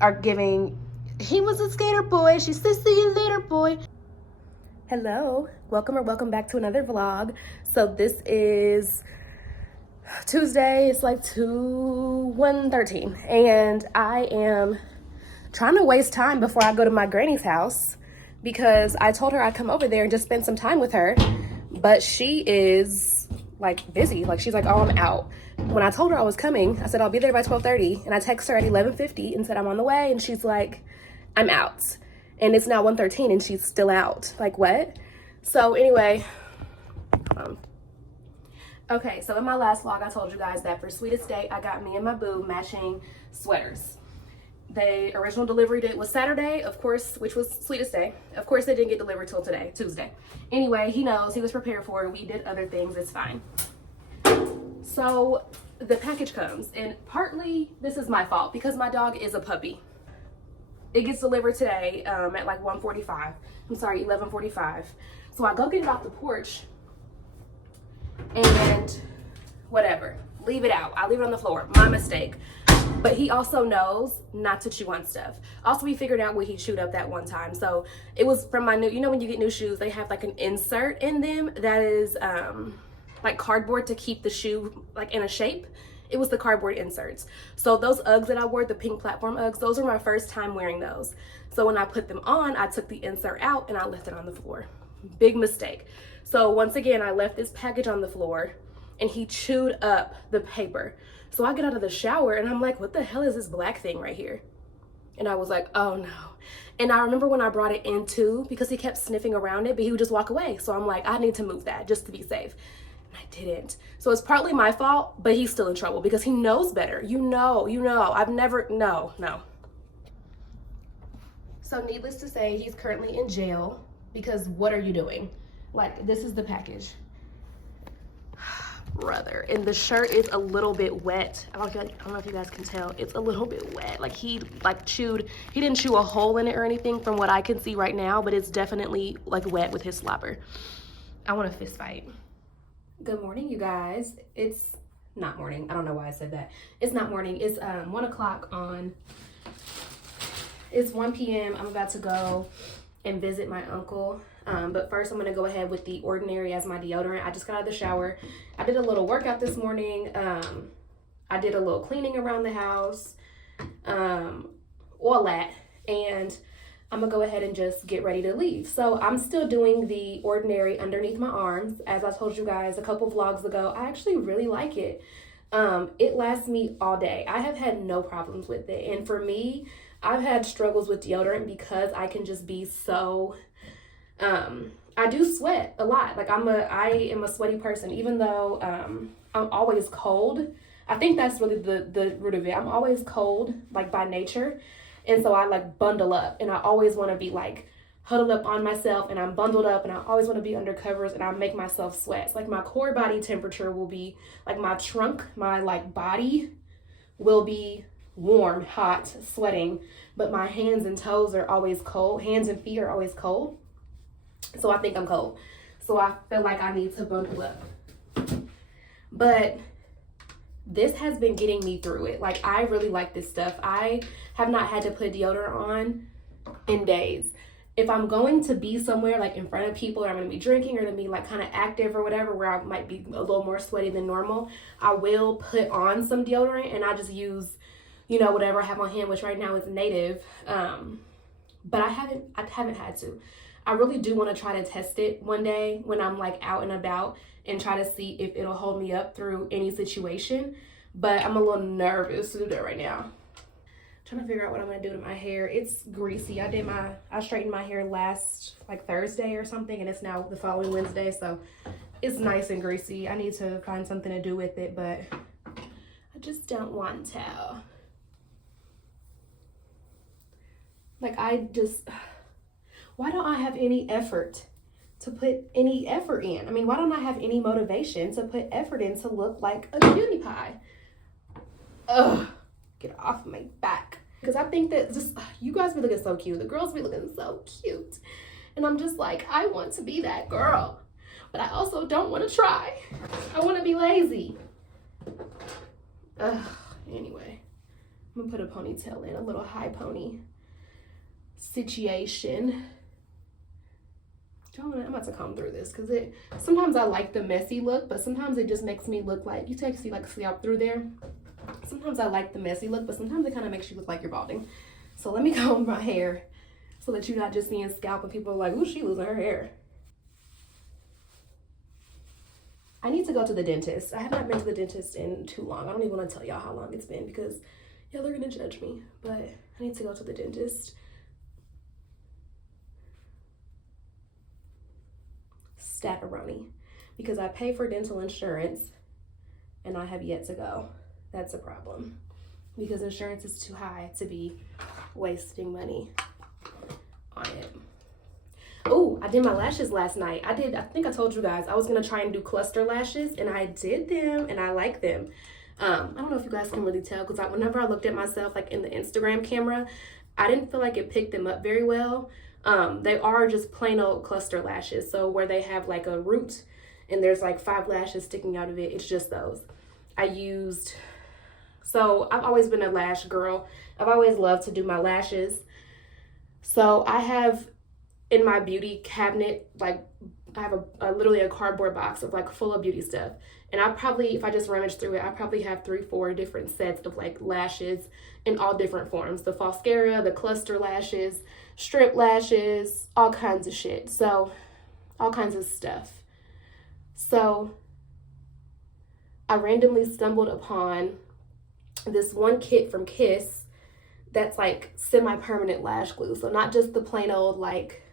are giving, he was a skater boy, she said see you later boy. Hello, welcome back to another vlog. So this is Tuesday, it's like 1:13, and I am trying to waste time before I go to my granny's house because I told her I'd come over there and just spend some time with her, but she is like busy. Like she's like, oh, I'm out. When I told her I was coming, I said I'll be there by 12:30, and I text her at 11:50 and said I'm on the way, and she's like, I'm out. And it's now 1:13 and she's still out. Like what? So anyway, okay, so in my last vlog I told you guys that for Sweetest Day I got me and my boo matching sweaters. The original delivery date was Saturday, of course, which was Sweetest Day. Of course they didn't get delivered till today, Tuesday. Anyway, he knows, he was prepared for it. We did other things, it's fine. So the package comes, and partly this is my fault because my dog is a puppy. It gets delivered today at like 1:45. I'm sorry, 11:45. So I go get it off the porch and whatever, leave it out. I leave it on the floor, my mistake. But he also knows not to chew on stuff. Also, we figured out what he chewed up that one time. So it was from my new, you know when you get new shoes, they have like an insert in them that is like cardboard to keep the shoe like in a shape. It was the cardboard inserts. So those Uggs that I wore, the pink platform Uggs, those were my first time wearing those. So when I put them on, I took the insert out and I left it on the floor. Big mistake. So once again, I left this package on the floor and he chewed up the paper. So I get out of the shower and I'm like, what the hell is this black thing right here? And I was like, oh no. And I remember when I brought it in too, because he kept sniffing around it, but he would just walk away. So I'm like, I need to move that just to be safe. I didn't. So it's partly my fault, but he's still in trouble because he knows better. You know, I've never, no. So needless to say, he's currently in jail because what are you doing? Like, this is the package. Brother. And the shirt is a little bit wet. I don't know if you guys can tell. It's a little bit wet. Like he chewed, he didn't chew a hole in it or anything from what I can see right now, but it's definitely like wet with his slobber. I want to fist fight. Good morning, you guys. It's not morning. I don't know why I said that. It's not morning. It's 1 o'clock on, it's 1 p.m. I'm about to go and visit my uncle. But first I'm gonna go ahead with the Ordinary as my deodorant. I just got out of the shower. I did a little workout this morning. I did a little cleaning around the house, all that. And I'm gonna go ahead and just get ready to leave. So I'm still doing the Ordinary underneath my arms. As I told you guys a couple vlogs ago, I actually really like it. It lasts me all day. I have had no problems with it. And for me, I've had struggles with deodorant because I can just be so, I do sweat a lot. Like I am a sweaty person, even though I'm always cold. I think that's really the root of it. I'm always cold, like by nature. And so I like bundle up and I always want to be like huddled up on myself and I'm bundled up and I always want to be under covers and I make myself sweat. So like my core body temperature will be like my trunk, my like body will be warm, hot, sweating, but my hands and toes are always cold. Hands and feet are always cold. So I think I'm cold. So I feel like I need to bundle up. But this has been getting me through it. Like I really like this stuff. I have not had to put deodorant on in days. If I'm going to be somewhere like in front of people or I'm gonna be drinking or to be like kind of active or whatever where I might be a little more sweaty than normal, I will put on some deodorant and I just use, you know, whatever I have on hand, which right now is Native. But I haven't had to. I really do want to try to test it one day when I'm like out and about and try to see if it'll hold me up through any situation. But I'm a little nervous to do that right now. Trying to figure out what I'm gonna do to my hair. It's greasy. I straightened my hair last like Thursday or something, and it's now the following Wednesday, so it's nice and greasy. I need to find something to do with it, but I just don't want to. Like why don't I have any effort to put any effort in? I mean, why don't I have any motivation to put effort in to look like a cutie pie? Ugh, get off my back. Because I think that just, you guys be looking so cute. The girls be looking so cute. And I'm just like, I want to be that girl. But I also don't want to try. I want to be lazy. Anyway, I'm gonna put a ponytail in, a little high pony situation. I'm about to comb through this because sometimes I like the messy look, but sometimes it just makes me look like, you take see like scalp through there. Sometimes I like the messy look, but sometimes it kind of makes you look like you're balding. So let me comb my hair so that you're not just seeing scalp and people are like, ooh, she losing her hair. I need to go to the dentist. I have not been to the dentist in too long. I don't even want to tell y'all how long it's been because y'all are gonna judge me, but I need to go to the dentist. Stapperoni, because I pay for dental insurance and I have yet to go. That's a problem because insurance is too high to be wasting money on it. Oh, I did my lashes last night. I think I told you guys I was gonna try and do cluster lashes, and I did them and I like them. I don't know if you guys can really tell because whenever I looked at myself like in the Instagram camera, I didn't feel like it picked them up very well. They are just plain old cluster lashes. So where they have like a root and there's like 5 lashes sticking out of it, it's just those. So I've always been a lash girl. I've always loved to do my lashes. So I have in my beauty cabinet, like I have literally a cardboard box of like full of beauty stuff. And I probably, if I just rummage through it, I probably have 3-4 different sets of like lashes in all different forms. The falscara, the cluster lashes, strip lashes, all kinds of shit. So all kinds of stuff. So I randomly stumbled upon this one kit from Kiss that's like semi-permanent lash glue. So not just the plain old like,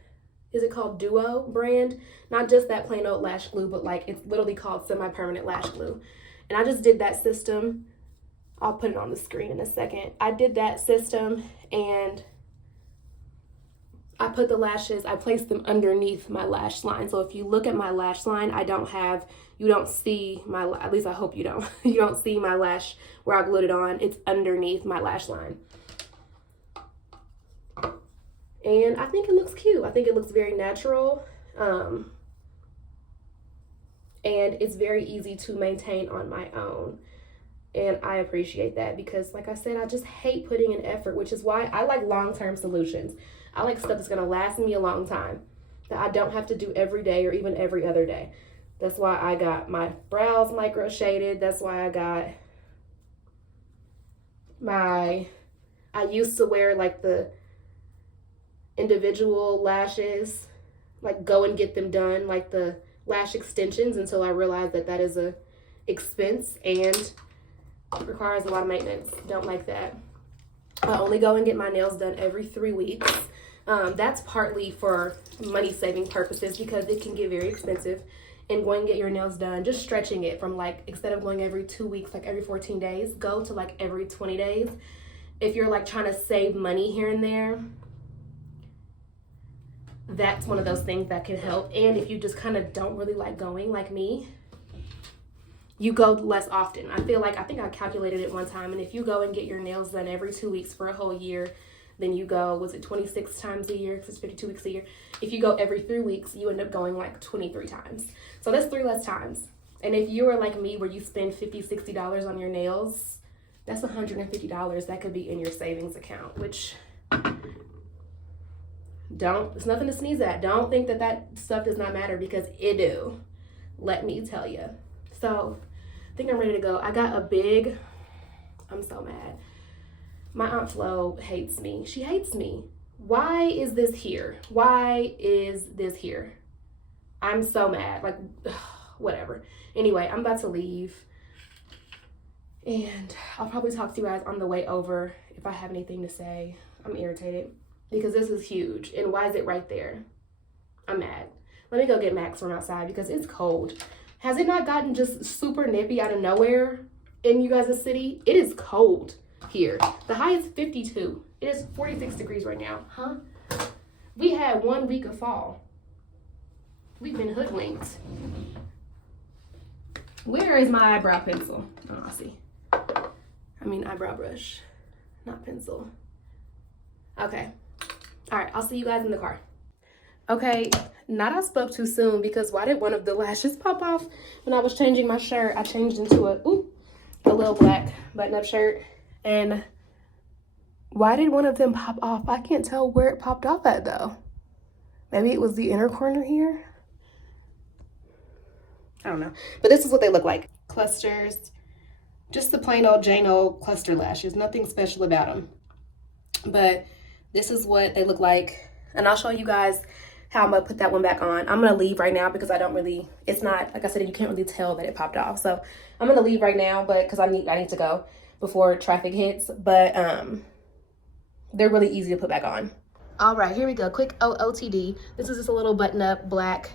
is it called Duo brand? Not just that plain old lash glue, but like it's literally called semi-permanent lash glue. And I just did that system. I'll put it on the screen in a second. I did that system and I put the lashes, I placed them underneath my lash line. So if you look at my lash line, you don't see my, at least I hope you don't. You don't see my lash where I glued it on. It's underneath my lash line. And I think it looks cute. I think it looks very natural. And it's very easy to maintain on my own. And I appreciate that because like I said, I just hate putting in effort, which is why I like long-term solutions. I like stuff that's gonna last me a long time, that I don't have to do every day or even every other day. That's why I got my brows micro shaded. That's why I got I used to wear like the individual lashes, like go and get them done, like the lash extensions, until I realized that is a expense and requires a lot of maintenance. Don't like that. I only go and get my nails done every 3 weeks. That's partly for money saving purposes because it can get very expensive. And going to get your nails done, just stretching it from like, instead of going every 2 weeks, like every 14 days, go to like every 20 days. If you're like trying to save money here and there, that's one of those things that can help. And if you just kind of don't really like going like me, you go less often. I think I calculated it one time, and if you go and get your nails done every 2 weeks for a whole year, then you go, was it 26 times a year? Because it's 52 weeks a year. If you go every 3 weeks, you end up going like 23 times. So that's 3 less times. And if you are like me, where you spend $50, $60 on your nails, that's $150 that could be in your savings account, which it's nothing to sneeze at. Don't think that stuff does not matter, because it do. Let me tell you. So I think I'm ready to go. I'm so mad. My Aunt Flo hates me. She hates me. Why is this here? Why is this here? I'm so mad. Like, whatever. Anyway, I'm about to leave. And I'll probably talk to you guys on the way over if I have anything to say. I'm irritated because this is huge. And why is it right there? I'm mad. Let me go get Max from outside because it's cold. Has it not gotten just super nippy out of nowhere in you guys' city? It is cold here. The high is 52. It is 46 degrees right now. Huh? We had 1 week of fall. We've been hoodwinked. Where is my eyebrow pencil? Oh, I see. Eyebrow brush, not pencil. Okay. All right, I'll see you guys in the car. Okay, not I spoke too soon, because why did one of the lashes pop off when I was changing my shirt? I changed into a little black button-up shirt, and Why did one of them pop off? I can't tell where it popped off at though. Maybe it was the inner corner here. I don't know. But this is what they look like. Clusters. Just the plain old Jane old cluster lashes. Nothing special about them. But this is what they look like. And I'll show you guys how I'm going to put that one back on. I'm going to leave right now because I don't really, it's not, like I said, you can't really tell that it popped off. So I'm going to leave right now, but because I need to go before traffic hits. But they're really easy to put back on. All right, here we go. Quick OOTD. This is just a little button-up black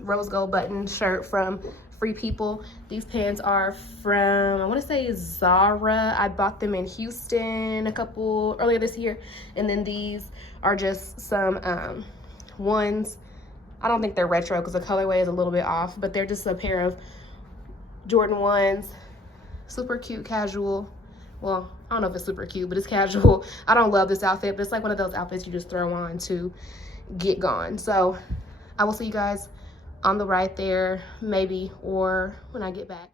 rose gold button shirt from Free People. These pants are from, I want to say Zara. I bought them in Houston earlier this year. And then these are just some ones. I don't think they're retro because the colorway is a little bit off, but they're just a pair of Jordan 1s. Super cute, casual. Well, I don't know if it's super cute, but it's casual. I don't love this outfit, but it's like one of those outfits you just throw on to get gone. So I will see you guys on the right there, maybe, or when I get back.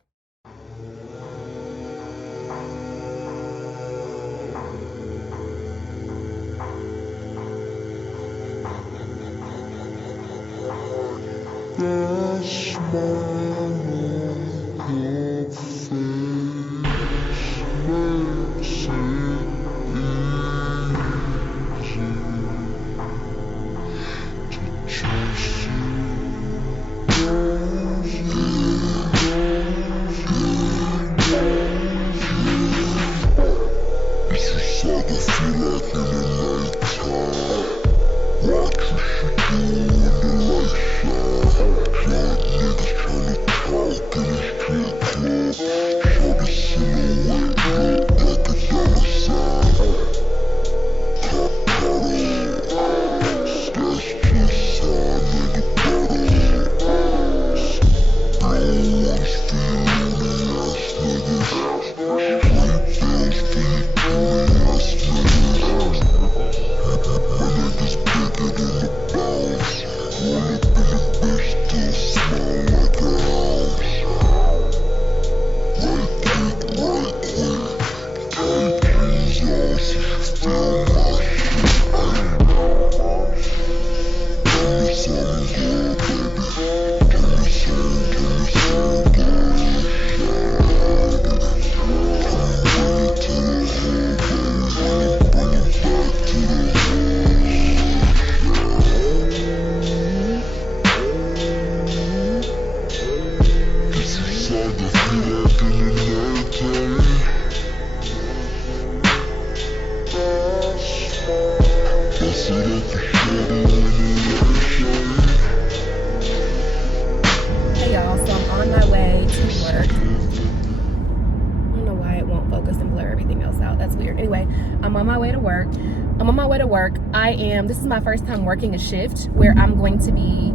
This is my first time working a shift where I'm going to be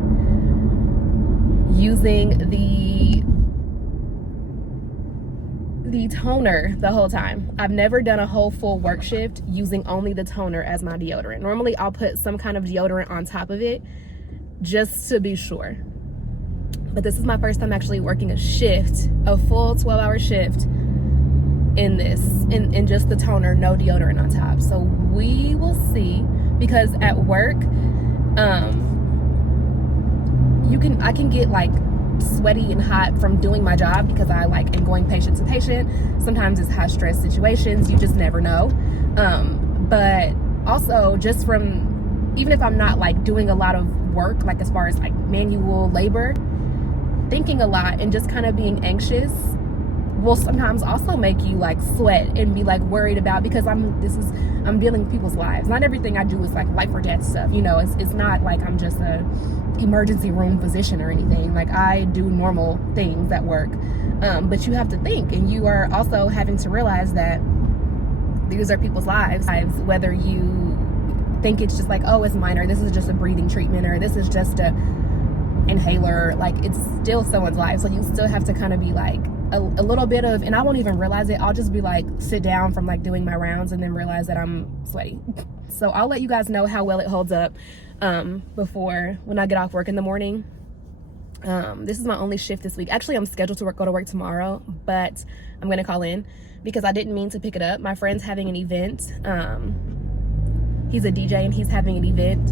using the toner the whole time. I've never done a whole full work shift using only the toner as my deodorant. Normally I'll put some kind of deodorant on top of it just to be sure. But this is my first time actually working a shift, a full 12-hour shift in this, in just the toner, no deodorant on top. So we will see. Because at work, I can get like sweaty and hot from doing my job because I like am going patient to patient. Sometimes it's high stress situations, you just never know. But also just from, even if I'm not like doing a lot of work, like as far as like manual labor, thinking a lot and just kind of being anxious will sometimes also make you like sweat and be like worried about, because I'm dealing with people's lives. Not everything I do is like life or death stuff, you know. It's not like I'm just a emergency room physician or anything. Like I do normal things at work, but you have to think, and you are also having to realize that these are people's lives, whether you think it's just like, oh, it's minor, this is just a breathing treatment, or this is just a inhaler, like it's still someone's life. So you still have to kind of be like a little bit of, and I won't even realize it, I'll just be like sit down from like doing my rounds and then realize that I'm sweaty. So I'll let you guys know how well it holds up before, when I get off work in the morning. This is my only shift this week. Actually, I'm scheduled to go to work tomorrow, but I'm gonna call in because I didn't mean to pick it up. My friend's having an event. He's a DJ and he's having an event,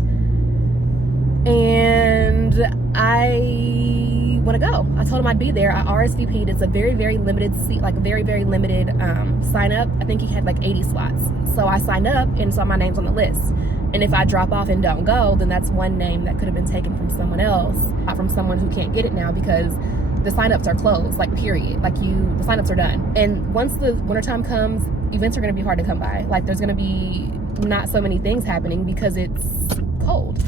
and I want to go. I told him I'd be there. I RSVP'd. It's a very, very limited seat, like very, very limited sign up. I think he had like 80 slots. So I signed up, and so my name's on the list. And if I drop off and don't go, then that's one name that could have been taken from someone else, not from someone who can't get it now because the signups are closed, like period. Like the signups are done. And once the wintertime comes, events are going to be hard to come by. Like there's going to be not so many things happening because it's cold.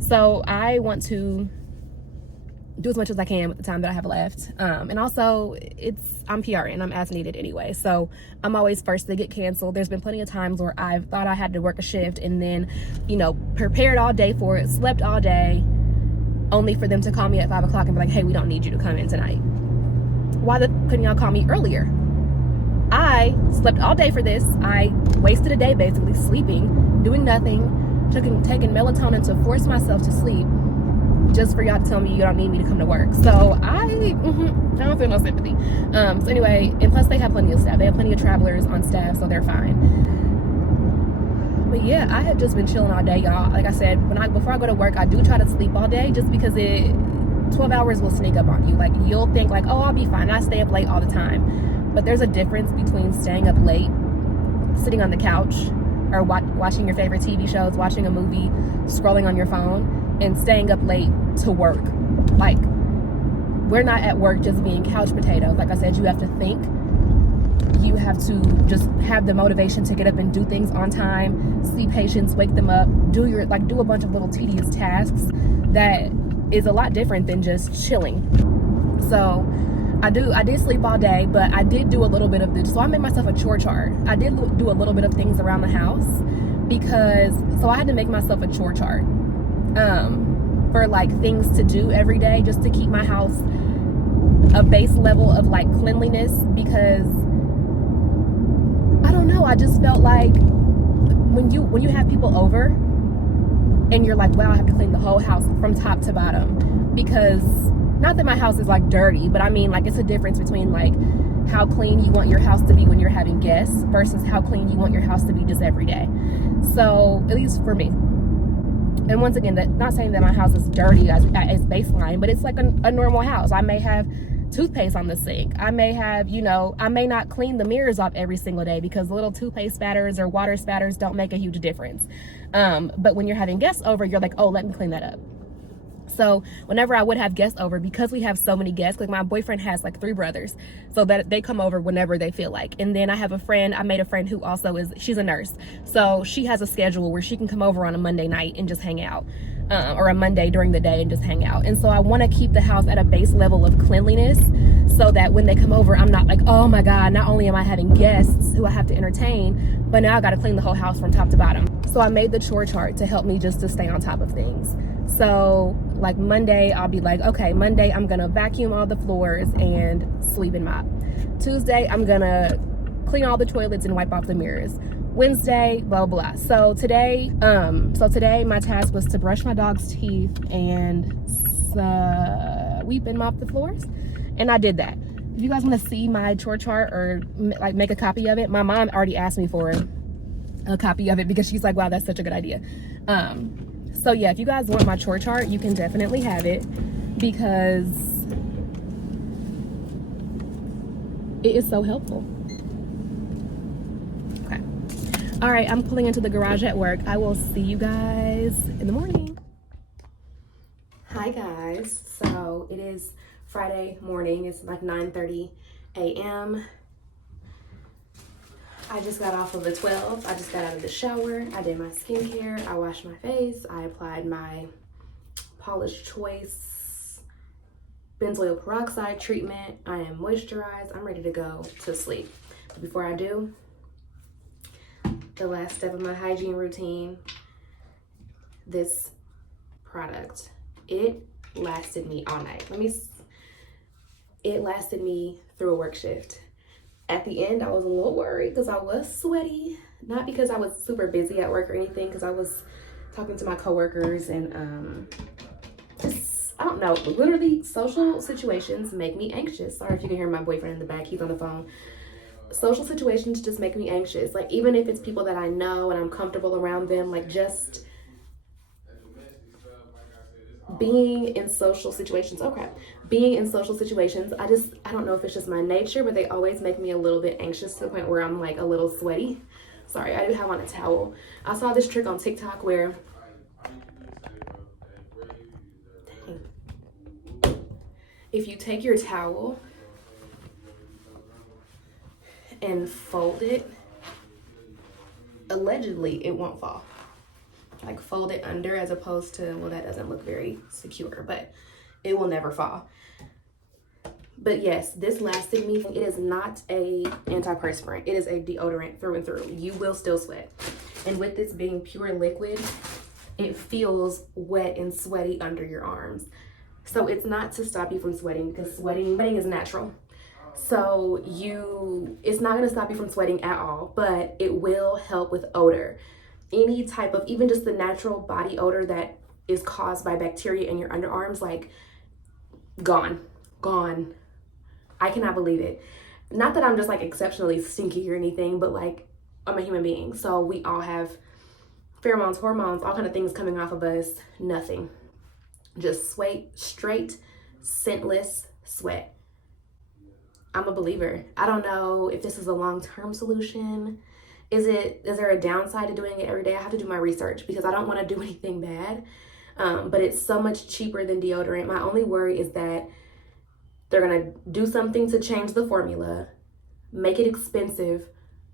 So I want to do as much as I can with the time that I have left. And also I'm PRN, I'm as needed anyway. So I'm always first to get canceled. There's been plenty of times where I've thought I had to work a shift and then, prepared all day for it, slept all day, only for them to call me at 5 o'clock and be like, hey, we don't need you to come in tonight. Why couldn't y'all call me earlier? I slept all day for this. I wasted a day basically sleeping, doing nothing, taking melatonin to force myself to sleep, just for y'all to tell me you don't need me to come to work. So I don't feel no sympathy. So anyway, and plus they have plenty of staff. They have plenty of travelers on staff, so they're fine. But yeah, I have just been chilling all day, y'all. Like I said, before I go to work, I do try to sleep all day just because 12 hours will sneak up on you. Like you'll think like, oh, I'll be fine. I stay up late all the time. But there's a difference between staying up late, sitting on the couch, or watching your favorite TV shows, watching a movie, scrolling on your phone, and staying up late to work. Like, we're not at work just being couch potatoes. Like I said, you have to think. You have to just have the motivation to get up and do things on time, see patients, wake them up, do a bunch of little tedious tasks that is a lot different than just chilling. So I did sleep all day, but I did do a little bit of this. So I made myself a chore chart. I did do a little bit of things around the house so I had to make myself a chore chart. For like things to do every day just to keep my house a base level of like cleanliness, because I don't know, I just felt like when you have people over and you're like, wow, I have to clean the whole house from top to bottom, because not that my house is like dirty, but I mean like it's a difference between like how clean you want your house to be when you're having guests versus how clean you want your house to be just every day. So at least for me. And once again, not saying that my house is dirty as baseline, but it's like a normal house. I may have toothpaste on the sink. I may have, I may not clean the mirrors off every single day because little toothpaste spatters or water spatters don't make a huge difference. But when you're having guests over, you're like, oh, let me clean that up. So whenever I would have guests over, because we have so many guests, like my boyfriend has like 3 brothers, so that they come over whenever they feel like. And then I made a friend who also she's a nurse. So she has a schedule where she can come over on a Monday night and just hang out, or a Monday during the day and just hang out. And so I want to keep the house at a base level of cleanliness so that when they come over, I'm not like, oh my God, not only am I having guests who I have to entertain, but now I got to clean the whole house from top to bottom. So I made the chore chart to help me just to stay on top of things. So like Monday, I'll be like, okay, Monday, I'm gonna vacuum all the floors and sweep and mop. Tuesday, I'm gonna clean all the toilets and wipe off the mirrors. Wednesday, blah, blah. So today my task was to brush my dog's teeth and sweep and mop the floors. And I did that. If you guys wanna see my chore chart or like make a copy of it, my mom already asked me for a copy of it because she's like, wow, that's such a good idea. So yeah, if you guys want my chore chart, you can definitely have it because it is so helpful. Okay. All right, I'm pulling into the garage at work. I will see you guys in the morning. Hi guys. So it is Friday morning. It's like 9:30 a.m. I just got off of the 12. I just got out of the shower. I did my skincare. I washed my face. I applied my Polish Choice benzoyl peroxide treatment. I am moisturized. I'm ready to go to sleep. But before I do, the last step of my hygiene routine, this product. It lasted me all night. It lasted me through a work shift. At the end, I was a little worried because I was sweaty. Not because I was super busy at work or anything, because I was talking to my coworkers and I don't know, literally social situations make me anxious. Sorry if you can hear my boyfriend in the back, he's on the phone. Social situations just make me anxious. Like, even if it's people that I know and I'm comfortable around them, like, just being in social situations, being in social situations, I don't know if it's just my nature, but they always make me a little bit anxious to the point where I'm like a little sweaty. Sorry, I do have on a towel. I saw this trick on TikTok where, if you take your towel and fold it, allegedly it won't fall. Like, fold it under, as opposed to, well, that doesn't look very secure, but it will never fall. But yes, this lasted me. It is not a antiperspirant. It is a deodorant through and through. You will still sweat. And with this being pure liquid, it feels wet and sweaty under your arms. So it's not to stop you from sweating, because sweating is natural. So it's not going to stop you from sweating at all, but it will help with odor. Any type of, even just the natural body odor that is caused by bacteria in your underarms, like, gone. I cannot believe it. Not that I'm just like exceptionally stinky or anything, but like, I'm a human being. So we all have pheromones, hormones, all kind of things coming off of us. Nothing. Just straight, scentless sweat. I'm a believer. I don't know if this is a long-term solution. Is there a downside to doing it every day? I have to do my research because I don't want to do anything bad. But it's so much cheaper than deodorant. My only worry is that they're going to do something to change the formula, make it expensive.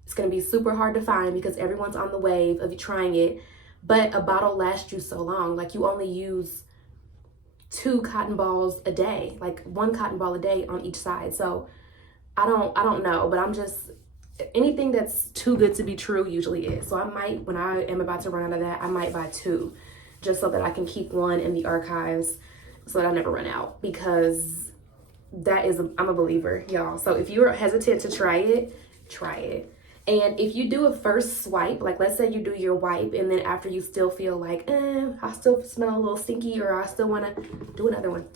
It's going to be super hard to find because everyone's on the wave of trying it. But a bottle lasts you so long. Like, you only use 2 cotton balls a day, like 1 cotton ball a day on each side. So I don't know, but I'm just, anything that's too good to be true usually is. So I might, when I am about to run out of that, I might buy 2 just so that I can keep 1 in the archives so that I never run out, because I'm a believer, y'all. So if you're hesitant to try it, try it. And if you do a first swipe, like let's say you do your wipe and then after you still feel like, I still smell a little stinky, or I still want to do another one.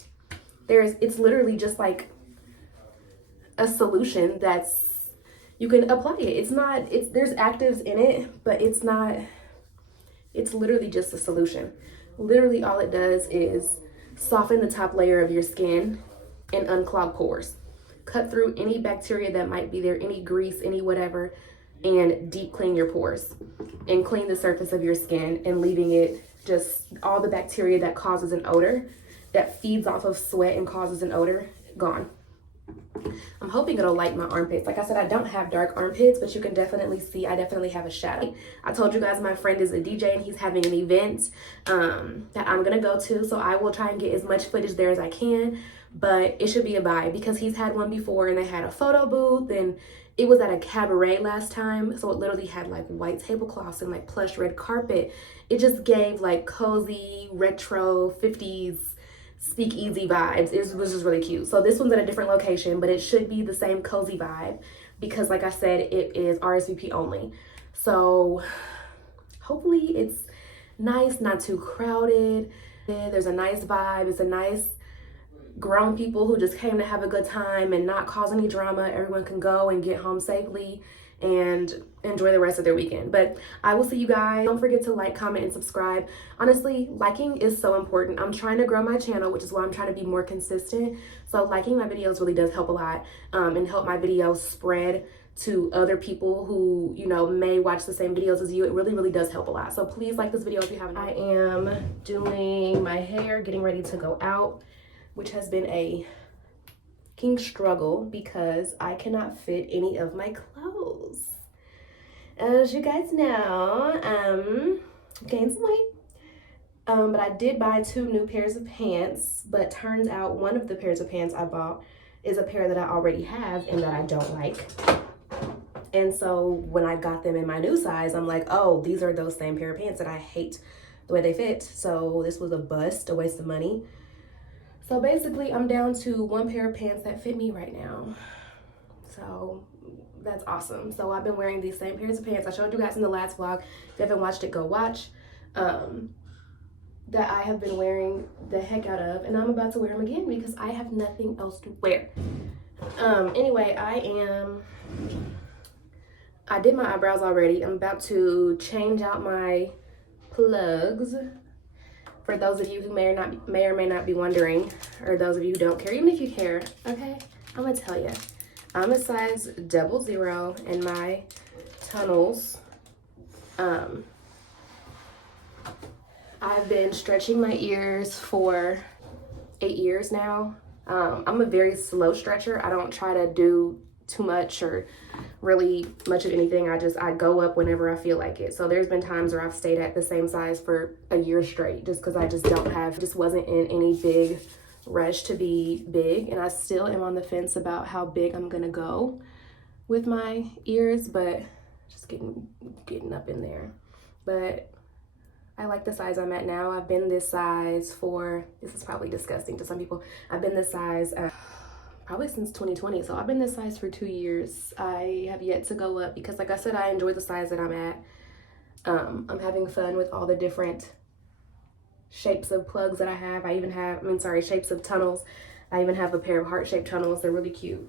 It's literally just like a solution you can apply it. There's actives in it, but it's literally just a solution. Literally all it does is soften the top layer of your skin and unclog pores. Cut through any bacteria that might be there, any grease, any whatever, and deep clean your pores and clean the surface of your skin, and leaving it just all the bacteria that causes an odor, that feeds off of sweat and causes an odor, gone. I'm hoping it'll light my armpits. Like I said, I don't have dark armpits, but you can definitely see I definitely have a shadow. I told you guys my friend is a DJ and he's having an event that I'm gonna go to, so I will try and get as much footage there as I can, but it should be a vibe because he's had one before and they had a photo booth, and it was at a cabaret last time, so it literally had like white tablecloths and like plush red carpet. It just gave like cozy retro 50s speakeasy vibes. It was just really cute. So this one's at a different location, but it should be the same cozy vibe because, like I said, it is RSVP only. So hopefully it's nice, not too crowded. There's a nice vibe. It's a nice grown people who just came to have a good time and not cause any drama. Everyone can go and get home safely and enjoy the rest of their weekend. But I will see you guys. Don't forget to like, comment, and subscribe. Honestly, liking is so important. I'm trying to grow my channel, which is why I'm trying to be more consistent. So liking my videos really does help a lot, and help my videos spread to other people who, may watch the same videos as you. It really, really does help a lot. So please like this video if you haven't. I am doing my hair, getting ready to go out, which has been a king struggle because I cannot fit any of my clothes. As you guys know, gained some weight. But I did buy 2 new pairs of pants, but turns out one of the pairs of pants I bought is a pair that I already have and that I don't like. And so when I got them in my new size, I'm like, oh, these are those same pair of pants that I hate the way they fit. So this was a bust, a waste of money. So basically I'm down to 1 pair of pants that fit me right now. So that's awesome. So I've been wearing these same pairs of pants. I showed you guys in the last vlog. If you haven't watched it, go watch. that I have been wearing the heck out of, and I'm about to wear them again because I have nothing else to wear. Anyway, I did my eyebrows already. I'm about to change out my plugs. For those of you who may or may not be wondering, or those of you who don't care, even if you care, okay, I'm gonna tell you. I'm a size 00 in my tunnels. I've been stretching my ears for 8 years now. I'm a very slow stretcher. I don't try to do too much or really much of anything. I go up whenever I feel like it. So there's been times where I've stayed at the same size for a year straight just because I just wasn't in any big rush to be big. And I still am on the fence about how big I'm gonna go with my ears, but just getting up in there. But I like the size I'm at now. I've been this size for, this is probably disgusting to some people, I've been this size probably since 2020. So I've been this size for 2 years. I have yet to go up because, like I said, I enjoy the size that I'm at. I'm having fun with all the different shapes of plugs that I have. Shapes of tunnels. I even have a pair of heart-shaped tunnels. They're really cute.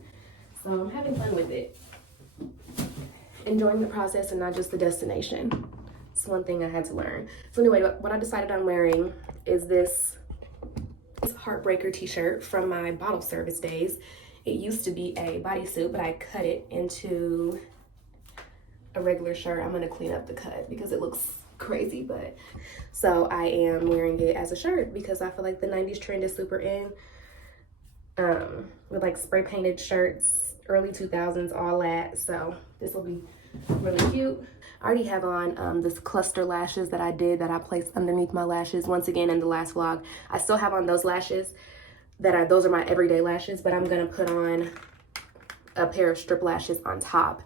So I'm having fun with it. Enjoying the process and not just the destination. It's one thing I had to learn. So anyway, what I decided on wearing is this Heartbreaker t-shirt from my bottle service days. It used to be a bodysuit, but I cut it into a regular shirt. I'm gonna clean up the cut because it looks crazy, but so I am wearing it as a shirt because I feel like the 90s trend is super in, with like spray painted shirts, early 2000s, all that. So this will be really cute. I already have on this cluster lashes that I placed underneath my lashes. Once again, in the last vlog, I still have on those lashes those are my everyday lashes, but I'm gonna put on a pair of strip lashes on top.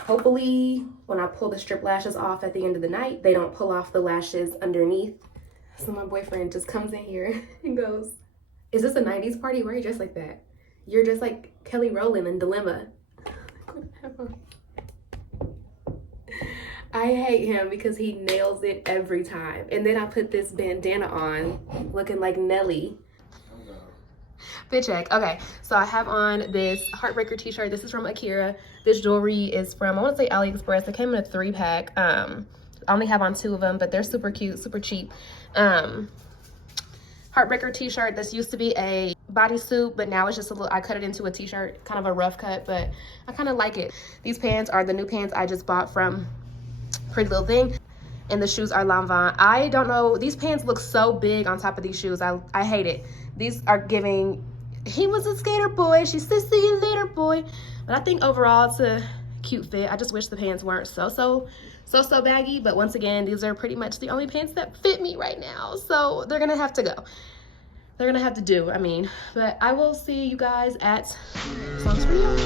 Hopefully, when I pull the strip lashes off at the end of the night, they don't pull off the lashes underneath. So my boyfriend just comes in here and goes, "Is this a 90s party? Why are you dressed like that? You're just like Kelly Rowland in Dilemma." I hate him because he nails it every time. And then I put this bandana on looking like Nelly. Fit check. Okay, so I have on this Heartbreaker t-shirt. This is from Akira. This jewelry is from, I want to say AliExpress. It came in a 3-pack. I only have on 2 of them, but they're super cute, super cheap. Heartbreaker t-shirt. This used to be a bodysuit, but now it's just I cut it into a t-shirt, kind of a rough cut, but I kind of like it. These pants are the new pants I just bought from Pretty Little Thing, and the shoes are Lanvin. I don't know, these pants look so big on top of these shoes. I hate it. These are giving, he was a skater boy, she said see you later boy. But I think overall it's a cute fit. I just wish the pants weren't so baggy, but once again, these are pretty much the only pants that fit me right now, so they're gonna have to go. They're gonna have to do, I mean. But I will see you guys at Songs for You.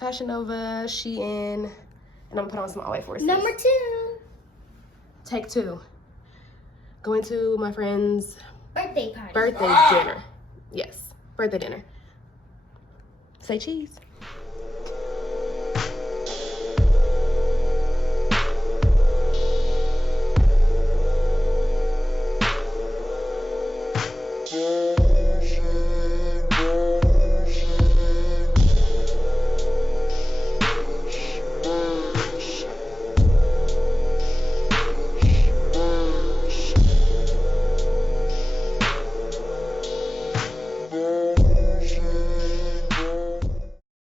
Fashion Nova, Shein, and I'm gonna put on some all-white forces. Number 2. Take 2. Going to my friend's birthday party. Birthday dinner. Yes, birthday dinner. Say cheese.